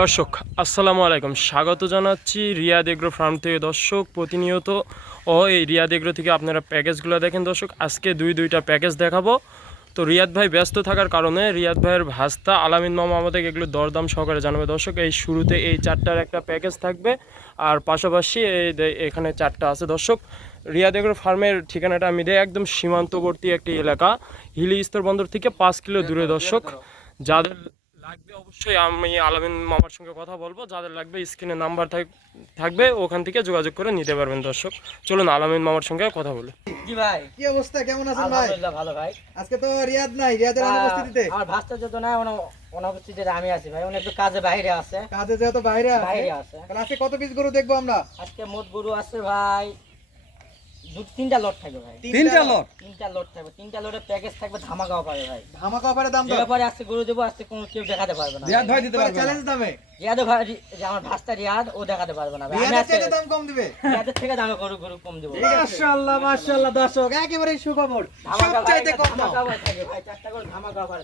দর্শক, আসসালামু আলাইকুম। স্বাগত জানাচ্ছি রিয়াদ এগ্রো ফার্ম থেকে। দর্শক, প্রতিনিয়ত ও এই রিয়াদ এগ্রো থেকে আপনারা প্যাকেজগুলো দেখেন। দর্শক, আজকে দুই, দুইটা প্যাকেজ দেখাবো। তো রিয়াদ ভাই ব্যস্ত থাকার কারণে রিয়াদ ভাইয়ের ভাস্তা, আলামিন মামা আমাদের এগুলো দরদাম সহকারে জানাবে। দর্শক, এই শুরুতে এই চারটার একটা প্যাকেজ থাকবে আর পাশাপাশি এই এখানে চারটা আছে। দর্শক, রিয়াদ এগ্রো ফার্মের ঠিকানাটা আমি দেয় একদম সীমান্তবর্তী একটি এলাকা, হিলি স্তর বন্দর থেকে পাঁচ কিলো দূরে। দর্শক, যাদের লাগবে অবশ্যই আমি আলামিন মামার সঙ্গে কথা বলব যাদের লাগবে স্ক্রিনে নাম্বার থাকবে ওখান থেকে যোগাযোগ করে নিতে পারবেন দর্শক। চলুন আলামিন মামার সঙ্গে কথা বলে। জি ভাই। কি অবস্থা? কেমন আছেন ভাই? আলহামদুলিল্লাহ ভালো ভাই। আজকে তো রিয়াদ নাই রিয়াদের অনুপস্থিতিতে। আমার ভাস্তা যত না অনুপস্থিতিতে আমি আছি ভাই। উনি একটু কাজে বাইরে আছে। কাজে যেহেতু বাইরে আছে বাইরে আছে। তাহলে আজকে কত পিস গরু দেখব আমরা? আজকে মোট গরু আছে ভাই তিনটা লট থাকবে ভাই। তিনটা লট? তিনটা লট থাকবে। তিনটা লটের প্যাকেজ থাকবে ধামাকা অফারে ভাই। ধামাকা অফারে দাম ব্যাপারে আজকে গরু দেবো আজকে কোনো কেউ দেখাতে পারবে না। ভাই দিতে পারবে চ্যালেঞ্জ দামে। রিয়াদ যে আমার ভাস্তা রিয়াদ ও দেখাতে পারবে না রিয়াদের চাইতে দাম কম দিবে। রিয়াদের থেকে দামে গরু গরু কম দেবো। মাশাআল্লাহ মাশাআল্লাহ দর্শক একেবারে সুখবর। ধামাকা সব চাইতে ভাই, কম দাম অফার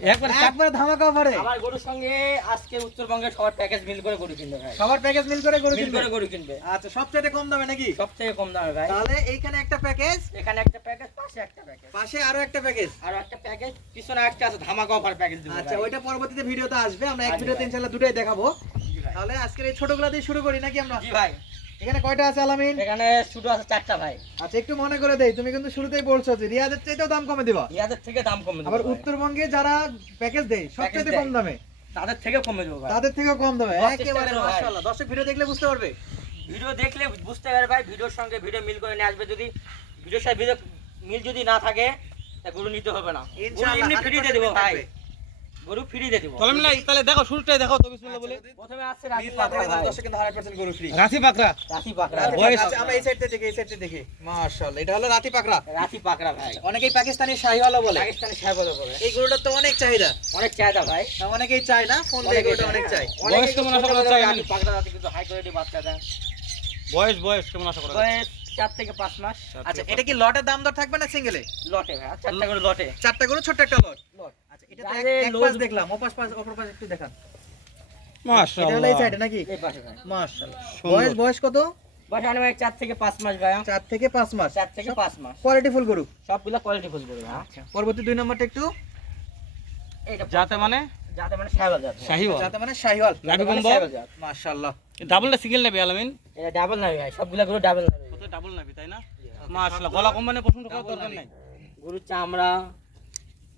একবারে ধামাকা অফারে আমার গরুর সঙ্গে আজকে উত্তরবঙ্গের সবার প্যাকেজ মিল করে গরু কিনবে ভাই। সবার প্যাকেজ মিল করে গরু কিনবে? করে গরু কিনবে। আচ্ছা সব চাইতে কম দামে নাকি? সব থেকে কম দামে ভাই। তাহলে এইখানে একটা প্যাকেজ এখানে একটা প্যাকেজ পাশে একটা প্যাকেজ পাশে আরও একটা প্যাকেজ আর একটা প্যাকেজ পিছনে একটা আছে ধামাকা অফার প্যাকেজ দিব আচ্ছা ওইটা পরবর্তীতে ভিডিওতে আসবে। আমরা এক ভিডিওতে ইনশাআল্লাহ দুটোই দেখাবো। তাহলে আজকের এই ছোটগুলা দিয়ে শুরু করি নাকি আমরা? জি ভাই। এখানে কয়টা আছে আলামিন? এখানে আছে চারটা ভাই। আচ্ছা একটু মনে করে দেই তুমি কিন্তু শুরুতেই বলছো যে রিয়াদের চাইতেও দাম কমে দিবা। ইয়াদের থেকে দাম কমে দেবো আবার উত্তরবঙ্গে যারা প্যাকেজ দেয় সবচেয়ে কম দামে? তাদের থেকে কমে দেবো ভাই। তাদের থেকেও কম দামে? একেবারে মাশাআল্লাহ। দর্শক ভিডিও দেখলে বুঝতে পারবে। ভিডিও দেখলে বুঝতে পারবে ভাই ভিডিওর সঙ্গে ভিডিও মিল করে নিয়ে আসবে। যদি ভিডিওর সাথে ভিডিও মিল যদি না থাকে তা গরু নিতে হবে না। ইনশাআল্লাহ এমনি ফ্রি দিয়ে দেবো ভাই। গরু দেবো। তাহলে দেখো শুরুটাই দেখো তো বিসমিল্লাহ বলে। প্রথমে আসছে রাতি মিল না পাকড়া থাকলে ভাই। দর্শক কিন্তু 100% গরু ফ্রি রাশি পাকড়া। রাতি পাকড়া। বয়স- আচ্ছা, আমরা এই সাইড থেকে দেখি এই সাইড থেকে দেখি। মাশাআল্লাহ এটা হলো রাতি পাকড়া। রাতি পাকড়া ভাই। অনেকেই পাকিস্তানি শাহিওয়ালা বলে। পাকিস্তানি করে এই গরুটার তো অনেক চাহিদা। অনেক চাহিদা ভাই। অনেকেই চায় না ফোন দিয়ে গরুটা অনেক চাই বয়স কেমন আশা করা পাকড়া রাতি কিন্তু হাই কোয়ালিটি বাচ্চা দেয়। বয়স বয়স কেমন আশা করা বয়স চার থেকে পাঁচ মাস। আচ্ছা এটা কি লটের দাম দর থাকবে না সিঙ্গেলে লটে ভাই চারটা করে লটে। চারটা গরু ছোট্ট একটা লট। লট। আচ্ছা এটা এক- এক পাশ দেখলাম অপাশ পাশ অপর পাশ একটু দেখান। এটা হলো এই সাইডে নাকি? এই পাশে মাশাআল্লাহ বয়স বয়স কত? বয়স আনুমানিক চার থেকে পাঁচ মাস ভাই চার থেকে পাঁচ মাস। চার থেকে পাঁচ মাস। কোয়ালিটি ফুল গরু? সবগুলা কোয়ালিটি ফুল করবে হ্যাঁ। পরবর্তী দুই নম্বরটা একটু। এইটা যাতে মানে? যাতে মানে সাহেবাল জাত। শাহিওয়াল। যাতে মানে শাহিওয়াল। লাভি মানে কম্বো সাহেবাল জাত। মাশাআল্লাহ। সিঙ্গেল নেবে আলামিন এটা ডাবল নাবি ভাই সবগুলা গরু ডাবল নাবি কত ডাবল নেবে তাই না? মাশাআল্লাহ গলা কোম্পানি পছন্দ করার দরকার নাই। গরুর চামড়া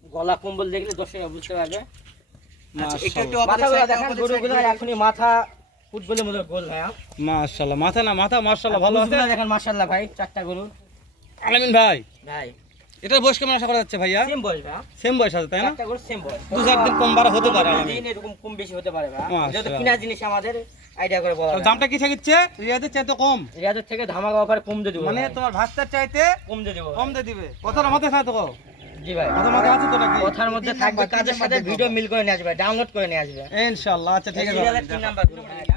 গলা কম্বল দেখলে দর্শক বুঝতে পারবে। আচ্ছা মাথা ফুটবলের মতো গোল ভাই? মাথা না মাথা মাশাআল্লাহ ভালো আছে? দেখেন মাশাআল্লাহ ভাই চারটা গরু। আলামিন ভাই ভাই। এটার বয়স কেমন আশা করা যাচ্ছে ভাইয়া? সেম বয়স ভাই? সেম বয়স আছে তাই না? চারটা গরু সেম বয়স। দু চার দিন কম বাড়া হতে পারে দিন এরকম কম বেশি হতে পারে ভাই যেহেতু কিনা জিনিস আমাদের আইডিয়া করে বলা দামটা কি থাকছে রিয়াদের চাইতে কম। রিয়াদের থেকে ধামাকা অফারে কম দিয়ে দিব মানে তোমার ভাস্তার চাইতে কম দিয়ে দিব কম দিয়ে দিবে। কথাটা মাথায় থাকে তো জি ভাই। কথা মাথায় আছে তো নাকি? কথার মধ্যে থাকবে কাজের সাথে ভিডিও মিল করে নিয়ে আসবে ডাউনলোড করে নিয়ে আসবে। ইনশাআল্লাহ আচ্ছা ঠিক আছে। সিরিয়ালের তিন নাম্বার এটা।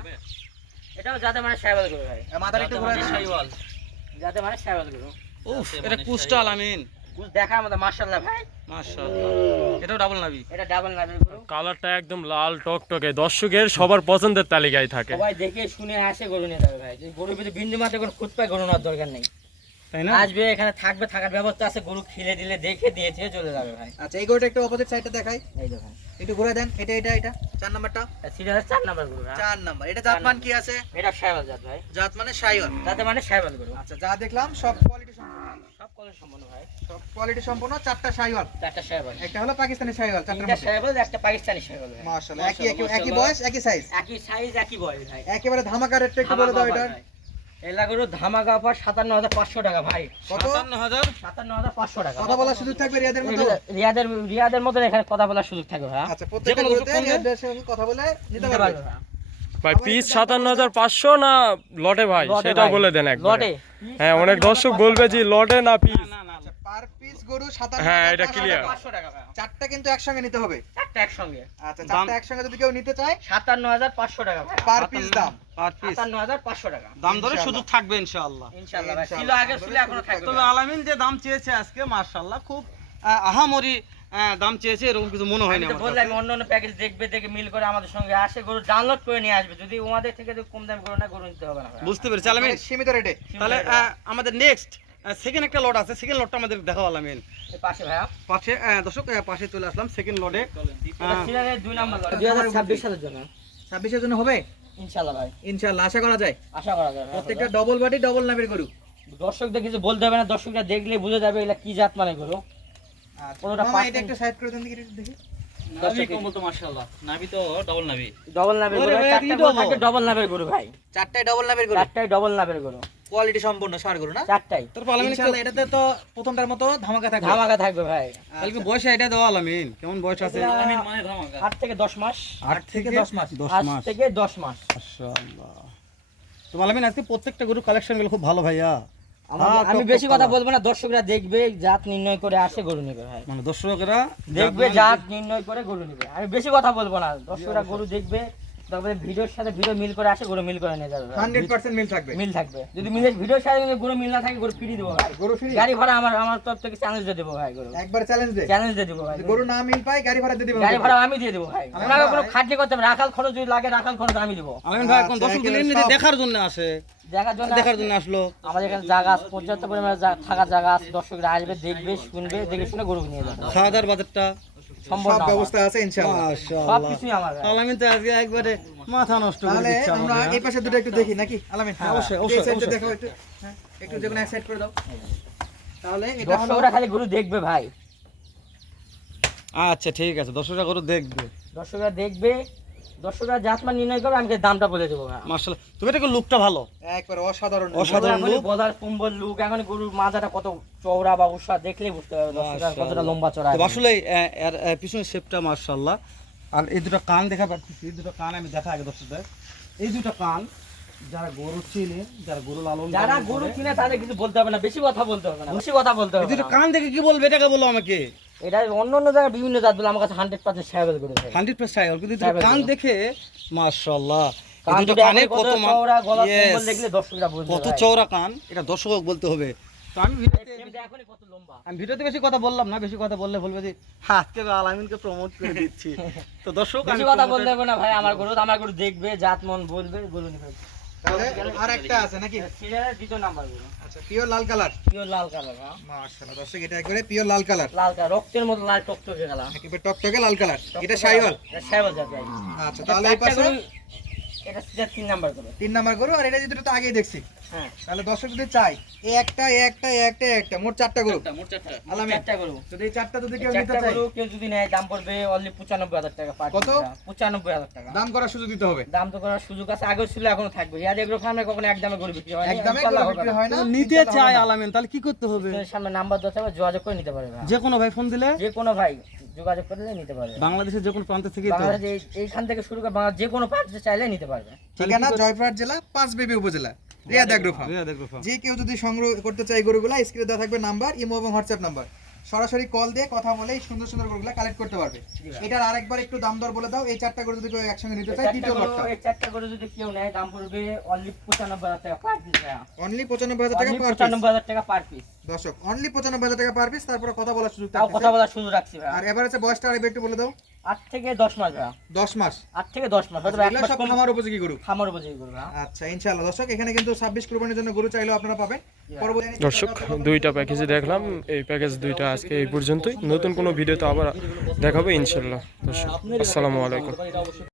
এটাও যাতে মানে সাইবাল গরু ভাই। মাথার একটু ঘুরে দেন। যাতে মানে সাইবাল গরু উফ এটা কুস্টা আলামিন বুঝ দেখার মাশাআল্লাহ ভাই। মাশাআল্লাহ। এটাও ডাবল নাবি এটা ডাবল গরু কালারটা একদম লাল টকটকে। দর্শকের সবার পছন্দের তালিকায় থাকে। সবাই দেখে শুনে আসে গরু নিয়ে যাবে ভাই। গরুর ভিতরে বিন্দু মাত্র কোনো খুঁত পায় গরু নেওয়ার দরকার নেই। তাই না? আসবে এখানে থাকবে থাকার ব্যবস্থা আছে গরু খিলে দিলে দেখে দিয়েছে চলে যাবে ভাই। আচ্ছা এই গরুটা একটু অপোজিট সাইডটা দেখাই। এই দেখেন। একটু ঘুরে দেন এটা এটা এটা চার নাম্বারটা। সিরিয়ালের চার নাম্বার গরু হ্যাঁ? চার নাম্বার। এটা জাতমান কি আছে? এটা সাইবাল জাত ভাই। জাত মানে শাহিওয়াল যাতে মানে সাইবাল গরু। আচ্ছা যা দেখলাম সব কোয়ালিটি সম্পূর্ণ। সব কলেজ সম্পন্ন ভাই। সব কোয়ালিটি সম্পূর্ণ চারটা শাহিওয়াল চারটা সাইবাল একটা হলো পাকিস্তানি শাহিওয়াল চারটার তিনটা মধ্যে। সাইবাল একটা পাকিস্তানি ভাই। মাশাআল্লাহ একই একই একই বয়স একই সাইজ একই সাইজ একই বয়স ভাই। একেবারে ধামাকা রেটটা একটু বলে দাও এটা। এলা ধামাকা অফার সাতান্ন হাজার পাঁচশো টাকা ভাই। সাতান্ন হাজার সাতান্ন হাজার পাঁচশো টাকা। কথা বলার সুযোগ থাকবে রিয়াদের মতো? রিয়াদের রিয়াদের মতন এখানে কথা বলার সুযোগ থাকবে ভাই আচ্ছা প্রত্যেকটা যেকোনো গরুতে ফোন দেন। রিয়াদের সঙ্গে কথা বলে নিতে নিতে পারবে। পারবে। ভাই। ভাই পিস সাতান্ন হাজার পাঁচশো না লটে ভাই? সেটা বলে দেন একবার। লটে। হ্যাঁ অনেক দর্শক বলবে যে লটে না পিস না না আচ্ছা পার পিস গরু 57 হ্যাঁ, এটা চারটা কিন্তু একসঙ্গে নিতে হবে। চারটা একসঙ্গে। আচ্ছা দাম- চারটা একসঙ্গে যদি কেউ নিতে চায় সাতান্ন হাজার পাঁচশো টাকা। পার পিস দাম। পার পিস সাতান্ন হাজার পাঁচশো টাকা। দাম ইনশাআল্লাহ। সুযোগ থাকবে ইনশাআল্লাহ। ইনশাল্লাহ ভাই। ছিল আগে ছিল এখনও থাকবে। তবে আলামিন যে দাম চেয়েছে আজকে মাশাআল্লাহ খুব আহ, আহামরি আহ, দাম চেয়েছে এরকম কিছু মনে হয়নি আমি তো আমার বললাম কাছে। অন্য অন্য প্যাকেজ দেখবে দেখে মিল করে আমাদের সঙ্গে আসে গরু ডাউনলোড করে নিয়ে আসবে। যদি ওনাদের থেকে যদি কম দাম গরু না গরু নিতে হবে না ভাই। বুঝতে পেরেছি আলামিন। মানে সীমিত রেটে তাহলে আহ, আমাদের নেক্সট সেকেন্ড একটা লট আছে সেকেন্ড লটটা আমাদের দেখাও আলামিন। পাশে ভাইয়া। পাশে দর্শক পাশে চলে আসলাম সেকেন্ড লটে দুই নম্বর লট দুই হাজার ছাব্বিশ সালের জন্য। ছাব্বিশের জন্য হবে? ইনশাল্লাহ ভাই। ইনশাল্লাহ আশা করা যায়? আশা করা যায় প্রত্যেকটা ডবল বাটি ডবল নামের গরু। দর্শকদের কিছু বলতে হবে না দর্শকরা দেখলে বুঝে যাবে এগুলা কি জাত মানে গরু। এটা একটু সাইড করে দেন দেখি। একটু দেখি তো মাশাআল্লাহ। নাভি তো ডাবল নাভি। ডবল নাভের গরু। চারটা গরু থাকে ডবল নাভের গরু ভাই। চারটায় ডবল নামের গরু? চারটাই ডবল নাভের গরু। কোয়ালিটি সম্পূর্ণ সার গরু না? চারটাই তারপর আলামিন ইনশাআল্লাহ এটাতে তো প্রথমটার মতো ধামাকা থাকবে। ধামাকা থাকবে ভাই। তাহলে বয়স এটা আলামিন? কেমন বয়স আছে? আট থেকে দশ মাস। আট থেকে দশ মাস দশ আজ মাস। থেকে দশ মাস। মাশাআল্লাহ। তো আলামিন আজকে প্রত্যেকটা গরু কালেকশনগুলো খুব ভালো ভাইয়া। আমি বেশি কথা বলব না দর্শকরা দেখবে জাত নির্ণয় করে আসে গরু নিবে মানে দর্শকরা দেখবে জাত নির্ণয় করে গরু নিবে। আমি বেশি কথা বলব না দর্শকরা গরু দেখবে তারপরে ভিডিওর সাথে ভিডিও মিল করে আসে গরু মিল করে নিয়ে যাবে। ভাই। হান্ড্রেড পার্সেন্ট মিল থাকবে। মিল থাকবে। যদি মিলের ভিডিওর সাথে যদি গরু মিল না থাকে গরু ফ্রি দেবো ভাই। গরু ফ্রি গাড়ি ভাড়া আমার আমার তরফ থেকে চ্যালেঞ্জ দিয়ে দেবো ভাই গরু। একবার চ্যালেঞ্জ দে। চ্যালেঞ্জ দিয়ে দেবো ভাই গরু। না মিল পায় গাড়ি ভাড়া দিয়ে গাড়ি ভাড়া আমি দিয়ে দেবো ভাই। কোনো খাটনি করতে হবে রাখাল খরচ যদি লাগে রাখাল খরচ আমি দেবো। আলামিন ভাই এখন আচ্ছা, দর্শক একেবারে এমনিতে দেখার জন্য আসে। দেখার জন্য দেখার জন্য আসলো। আমাদের এখানে জায়গা আছে পর্যাপ্ত পরিমাণে থাকার জায়গা আছে। দর্শকরা আসবে দেখবে শুনবে দেখে শুনে গরু নিয়ে যাবে। খাওয়া দাওয়ার বাজারটা সব ব্যবস্থা আছে ইনশাআল্লাহ। সব আমার। আলামিন তো আজকে একবারে মাথা নষ্ট করে দিচ্ছে আমরা এই পাশে দুটো একটু দেখি নাকি? আলামিন হ্যাঁ, অবশ্যই, অবশ্যই, সাইডটা একটু হ্যাঁ? একটু যেকোনো এক সাইড করে দাও। তাহলে এটা দর্শকরা খালি গরু দেখবে ভাই। আচ্ছা ঠিক আছে দর্শকরা গরু দেখবে। দর্শকরা দেখবে দর্শকরা জাতমান নির্ণয় করবে আমি দামটা বলে দেবো মার্শাল তুমি এটা লুকটা ভালো? একবার অসাধারণ অসাধারণ গরু look। এখন বলার কুম্বল লুক এখন গরুর মাজাটা কত চওড়া বা উষা দেখলেই বুঝতে পারবে কতটা লম্বা চড়া আসলে এর আহ, শেপটা মার্শাল্লাহ আর এই দুটো কান দেখা পাচ্ছি এই দুটো কান আমি দেখা আগে দর্শকদের। এই দুটো কান যারা গরু চিনে যারা গরু লালন যারা গরু তাদের কিছু বলতে হবে না বেশি কথা বলতে হবে না বেশি কথা বলতে এই হবে দুটো কান দেখে কি বলবে এটাকে বলো আমাকে। এটা অন্য অন্য জায়গায় বিভিন্ন জাত বলে আমার কাছে হান্ড্রেড পার্সেন্ট করে হান্ড্রেড পার্সেন্ট কিন্তু কান দেখে মার্শাল্লাহ এই কান দুটো দুটো কানে কত কত চওড়া গলা দেখলে দর্শকরা বুঝবে কত চওড়া কান এটা দর্শক বলতে হবে। তো আমি ভিডিওতে কত লম্বা। আমি ভিডিওতে বেশি কথা বললাম না বেশি কথা বললে বলবে যে হ্যাঁ আজকে আলামিনকে প্রমোট করে দিচ্ছি। তো দর্শক আমি কথা বলতে হবে না ভাই আমার গরু আমার গরু দেখবে জাত মন বলবে গরু নেবে। তাহলে আর একটা আছে নাকি? সিরিয়ালের দ্বিতীয় নাম্বার গরু আচ্ছা পিওর লাল কালার পিওর লাল কালার হ্যাঁ। মাশাআল্লাহ দর্শক এটা একবারে পিওর লাল কালার লাল কালার রক্তের মতো লাল টকটকে গেলাম একেবারে টকটকে লাল কালার এটা সাইওয়াল সাইওয়াল জাত। ভাই আচ্ছা তাহলে এই পাশে এটা সিরিয়াল তিন নাম্বার গরু। তিন নাম্বার গরু আর এটা যদি তো আগেই দেখছি। হ্যাঁ। তাহলে দর্শক যদি চাই এই একটা এই একটা এই একটা একটা মোট চারটা গরু। আলামিন চারটা গরু। যদি চারটা যদি কেউ নিতে চায়। কেউ যদি নেয় দাম পড়বে অনলি পঁচানব্বই হাজার টাকা পার কত? পঁচানব্বই হাজার টাকা। দাম করার সুযোগ দিতে হবে। দাম তো করার সুযোগ আছে আগেও ছিল এখনও থাকবে। ইয়াদ এগ্রো ফার্মে কখনো একদমে গরু বিক্রি হয় একদমে গরু বিক্রি হয় না। নিতে ইনশাআল্লাহ চাই হবে না। আলামিন তাহলে কি করতে হবে? সামনে নাম্বার দিতে হবে যোগাযোগ করে নিতে পারবে। যে কোনো ভাই ফোন দিলে? যে কোনো ভাই। যোগাযোগ করলে নিতে পারবে। বাংলাদেশের যে কোনো প্রান্ত থেকে এইখান থেকে শুরু করে বাংলা যে কোনো প্রান্তে চাইলে নিতে পারবে। ঠিকানা জয়পুরহাট জেলা পাঁচ বেবি উপজেলা রিয়াদ অ্যাগ্রো ফার্ম রিয়া দেখো যে কেউ যদি সংগ্রহ করতে চায় গরুগুলা স্ক্রিনে দেওয়া থাকবে নাম্বার ইমো এবং হোয়াটসঅ্যাপ নাম্বার। সরাসরি কল দিয়ে কথা বলে এই সুন্দর সুন্দর গরুগুলো কালেক্ট করতে পারবে। এটার আরেকবার একটু দাম দর বলে দাও এই চারটা গরু যদি কেউ একসঙ্গে নিতে চায় দ্বিতীয় লটটা এই চারটা গরু যদি কেউ নেয় দাম পড়বে অনলি পঁচানব্বই হাজার টাকা পার পিস অনলি পঁচানব্বই হাজার টাকা অনলি পার পিস পঁচানব্বই হাজার টাকা পার পিস দর্শক অনলি পঁচানব্বই হাজার টাকা পার পিস তারপরে কথা বলার সুযোগ তাও কথা বলার সুযোগ রাখছি ভাই আর এবার হচ্ছে বয়সটা আরেকবার একটু বলে দাও। আট থেকে দশ মাস দশ মাস? আট থেকে দশ মাস খামার উপযোগী গরু। খামার উপযোগী গরু আচ্ছা ইনশাআল্লাহ। দর্শক এখানে কিন্তু ছাব্বিশ কুরবানির জন্য গরু চাইলেও আপনারা পাবেন। পরবর্তী দর্শক দুইটা প্যাকেজে দেখলাম। এই প্যাকেজ দুইটা আজকে এই পর্যন্তই। নতুন কোনো ভিডিওতে আবার দেখাবো ইনশাল্লাহ দর্শক আসসালামু আলাইকুম।